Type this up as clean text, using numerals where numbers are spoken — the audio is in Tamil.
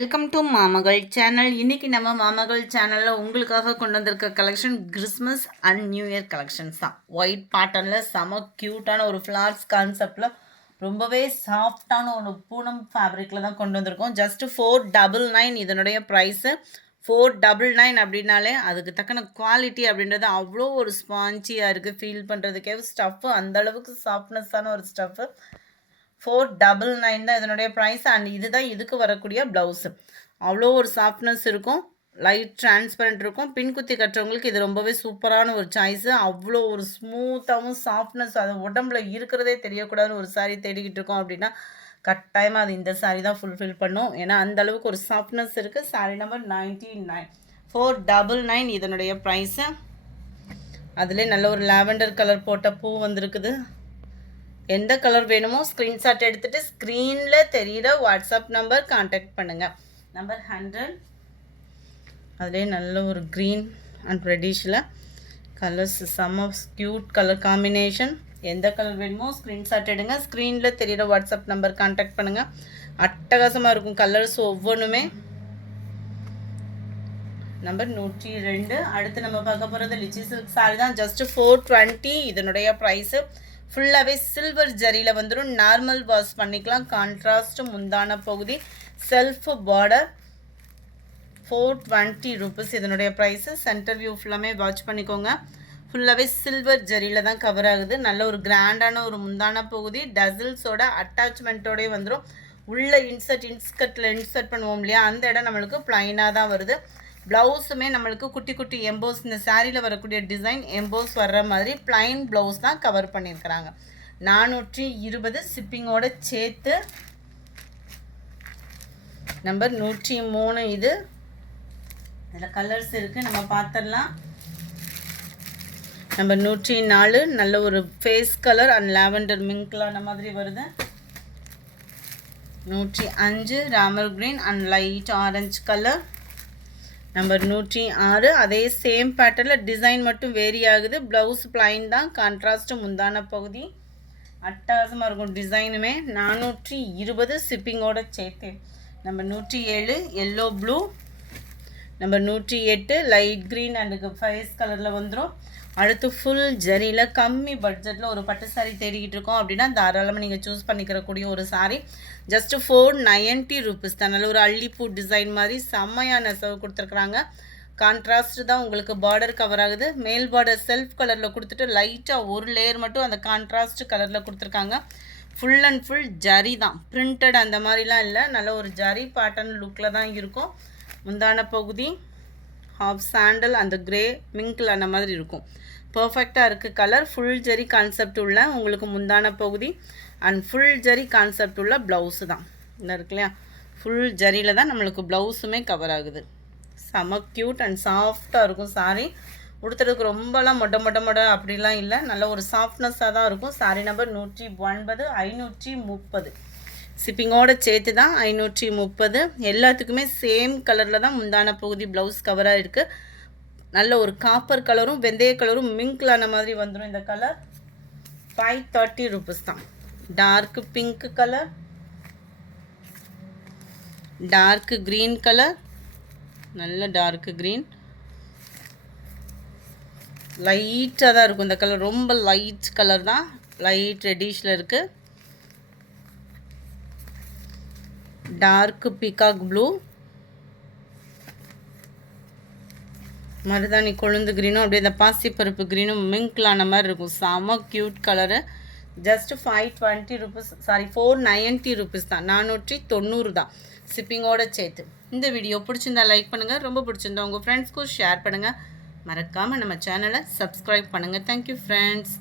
Welcome to மாமகள் channel. இன்றைக்கி நம்ம மாமகள் சேனலில் உங்களுக்காக கொண்டு வந்திருக்க collection Christmas and new year collections தான். ஒயிட் பேட்டர்னில் செம க்யூட்டான ஒரு ஃப்ளார்ஸ் கான்செப்டில் ரொம்பவே சாஃப்டான ஒரு பூனம் ஃபேப்ரிக்கில் தான் கொண்டு வந்திருக்கோம். ஜஸ்ட்டு 499 இதனுடைய ப்ரைஸு. 499 அப்படின்னாலே அதுக்கு தக்கன குவாலிட்டி அப்படின்றது அவ்வளோ ஒரு ஸ்பான்ச்சியாக இருக்குது. ஃபீல் பண்ணுறதுக்கே ஸ்டஃப்பு அந்தளவுக்கு சாஃப்ட்னஸ்ஸான ஒரு ஸ்டஃப்பு. 499 தான் இதனுடைய ப்ரைஸ். அண்ட் இதுதான் இதுக்கு வரக்கூடிய ப்ளவுஸு. அவ்வளோ ஒரு சாஃப்ட்னஸ் இருக்கும், லைட் டிரான்ஸ்பரண்ட் இருக்கும். பின்குத்தி கட்டுறவங்களுக்கு இது ரொம்பவே சூப்பரான ஒரு சாய்ஸு. அவ்வளோ ஒரு ஸ்மூத்தாகவும் சாஃப்ட்னஸ் அது உடம்புல இருக்கிறதே தெரியக்கூடாதுன்னு ஒரு சாரீ தேடிக்கிட்டு இருக்கோம் அப்படின்னா கட்டாயமாக அது இந்த சாரீ தான் ஃபுல்ஃபில் பண்ணும். ஏன்னா அந்தளவுக்கு ஒரு சாஃப்ட்னஸ் இருக்குது. சாரீ நம்பர் 99, 499 இதனுடைய ப்ரைஸு. அதிலே நல்ல ஒரு லாவெண்டர் கலர் போட்ட பூ வந்திருக்குது. எந்த கலர் வேணுமோ ஸ்க்ரீன்ஷாட் எடுத்துகிட்டு ஸ்க்ரீனில் தெரிகிற வாட்ஸ்அப் நம்பர் கான்டாக்ட் பண்ணுங்கள். நம்பர் 100. அதிலே நல்ல ஒரு க்ரீன் அண்ட் ரெட்டிஷில் கலர்ஸ் செம்ம க்யூட் கலர் காம்பினேஷன். எந்த கலர் வேணுமோ ஸ்க்ரீன்ஷாட் எடுங்க, ஸ்க்ரீனில் தெரிகிற வாட்ஸ்அப் நம்பர் கான்டாக்ட் பண்ணுங்கள். அட்டகாசமாக இருக்கும் கலர்ஸ் ஒவ்வொன்றுமே. நம்பர் 102. அடுத்து நம்ம பார்க்க போகிறது லிச்சி சில்க் சாரி தான். ஜஸ்ட்டு 420 இதனுடைய ப்ரைஸு. ஃபுல்லாகவே சில்வர் ஜரியில் வந்துடும். நார்மல் வாஷ் பண்ணிக்கலாம். கான்ட்ராஸ்ட்டு முந்தான பகுதி, செல்ஃப் பார்டர். 420 ருபீஸ் இதனுடைய ப்ரைஸு. சென்டர் வியூ ஃபுல்லாமே வாட்ச் பண்ணிக்கோங்க. ஃபுல்லாகவே சில்வர் ஜரியில் தான் கவர் ஆகுது. நல்ல ஒரு கிராண்டான ஒரு முந்தான பகுதி, டசில்ஸோட அட்டாச்மெண்ட்டோடய வந்துடும். உள்ள இன்ஸ்கர்ட்டில் இன்சர்ட் பண்ணுவோம் இல்லையா, அந்த இடம் நம்மளுக்கு ப்ளைனாக தான் வருது. ப்ளவுஸுமே நம்மளுக்கு குட்டி குட்டி எம்போஸ், இந்த சாரியில் வரக்கூடிய டிசைன் எம்போஸ் வர்ற மாதிரி ப்ளைன் ப்ளவுஸ் தான் கவர் பண்ணியிருக்கிறாங்க. 420 ஷிப்பிங்கோட சேர்த்து. நம்பர் 103 இது. இதில் கலர்ஸ் இருக்குது, நம்ம பார்த்துடலாம். நம்பர் 104 நல்ல ஒரு ஃபேஸ் கலர் அண்ட் லாவெண்டர் மிங்க்லான மாதிரி வருது. 105 Ramar green and light orange colour. Number 106 அதே சேம் பேட்டர்னில் டிசைன் மட்டும் வேரி ஆகுது. ப்ளவுஸ் பிளைன் தான், கான்ட்ராஸ்ட்டு முந்தான பகுதி. அட்டகாசமாக இருக்கும் டிசைனுமே. 420 ஷிப்பிங்கோட சேர்த்து. Number 107 yellow blue. Number 108 light green அண்டுக்கு ஃபேஸ் கலரில் வந்துடும். அடுத்து ஃபுல் ஜரியில் கம்மி பட்ஜெட்டில் ஒரு பட்டு சாரீ தேடிக்கிட்டு இருக்கோம் அப்படின்னா தாராளமாக நீங்கள் சூஸ் பண்ணிக்கிறக்கூடிய ஒரு சாரீ. ஜஸ்ட்டு 490 ருபீஸ் தான். நல்ல ஒரு அள்ளிப்பூ டிசைன் மாதிரி செம்மையான நெசவு கொடுத்துருக்குறாங்க. கான்ட்ராஸ்ட் தான் உங்களுக்கு பார்டர் கவர் ஆகுது. மேல் பார்டர் செல்ஃப் கலரில் கொடுத்துட்டு லைட்டாக ஒரு லேயர் மட்டும் அந்த கான்ட்ராஸ்ட் கலரில் கொடுத்துருக்காங்க. ஃபுல் அண்ட் ஃபுல் ஜரி தான், பிரிண்டட் அந்த மாதிரிலாம் இல்லை. நல்ல ஒரு ஜரி பேட்டர்ன் லுக்கில் தான் இருக்கும். முந்தான பகுதி ஹாஃப் சாண்டல் அந்த கிரே மிங்கில் அந்த மாதிரி இருக்கும். பர்ஃபெக்டாக இருக்குது கலர். ஃபுல் ஜரி கான்செப்ட் உள்ள உங்களுக்கு முந்தான பகுதி அண்ட் ஃபுல் ஜரி கான்செப்ட் உள்ள ப்ளவுஸு தான் இந்த இருக்கு இல்லையா. ஃபுல் ஜரியில் தான் நம்மளுக்கு ப்ளவுஸுமே கவர் ஆகுது. செம க்யூட் அண்ட் சாஃப்டாக இருக்கும் சாரீ. உடுத்துறதுக்கு ரொம்பலாம் மொட்டை அப்படிலாம் இல்லை, நல்ல ஒரு சாஃப்ட்னஸ்ஸாக தான் இருக்கும். சாரீ நம்பர் 109 530 ஷிப்பிங்கோடு சேர்த்து தான் 530. எல்லாத்துக்குமே சேம் கலரில் தான் முந்தான பகுதி ப்ளவுஸ் கவராக இருக்குது. நல்ல ஒரு காப்பர் கலரும் வெந்தய கலரும் மிங்க்லான மாதிரி வந்துடும். இந்த கலர் 530 ருபீஸ் தான். Dark pink colour, dark green colour, நல்ல டார்க் க்ரீன், லைட்டாக தான் இருக்கும் இந்த கலர். ரொம்ப லைட் கலர் தான், லைட் ரெட்டிஷில் இருக்குது. டார்க் பீகாக் ப்ளூ, மருதாணி கொழுந்து க்ரீனும் அப்படியே இந்த பாசிப்பருப்பு க்ரீனும் மிங்க்லான மாதிரி இருக்கும். செம cute colour. Just 520 rupees, sorry 490 rupees தான். 490 தான் ஷிப்பிங்கோடு சேர்த்து. இந்த வீடியோ பிடிச்சிருந்தா லைக் பண்ணுங்கள், ரொம்ப பிடிச்சிருந்தா உங்கள் ஃப்ரெண்ட்ஸ்க்கும் ஷேர் பண்ணுங்கள். மறக்காமல் நம்ம சேனலை சப்ஸ்கிரைப் பண்ணுங்கள். Thank you friends.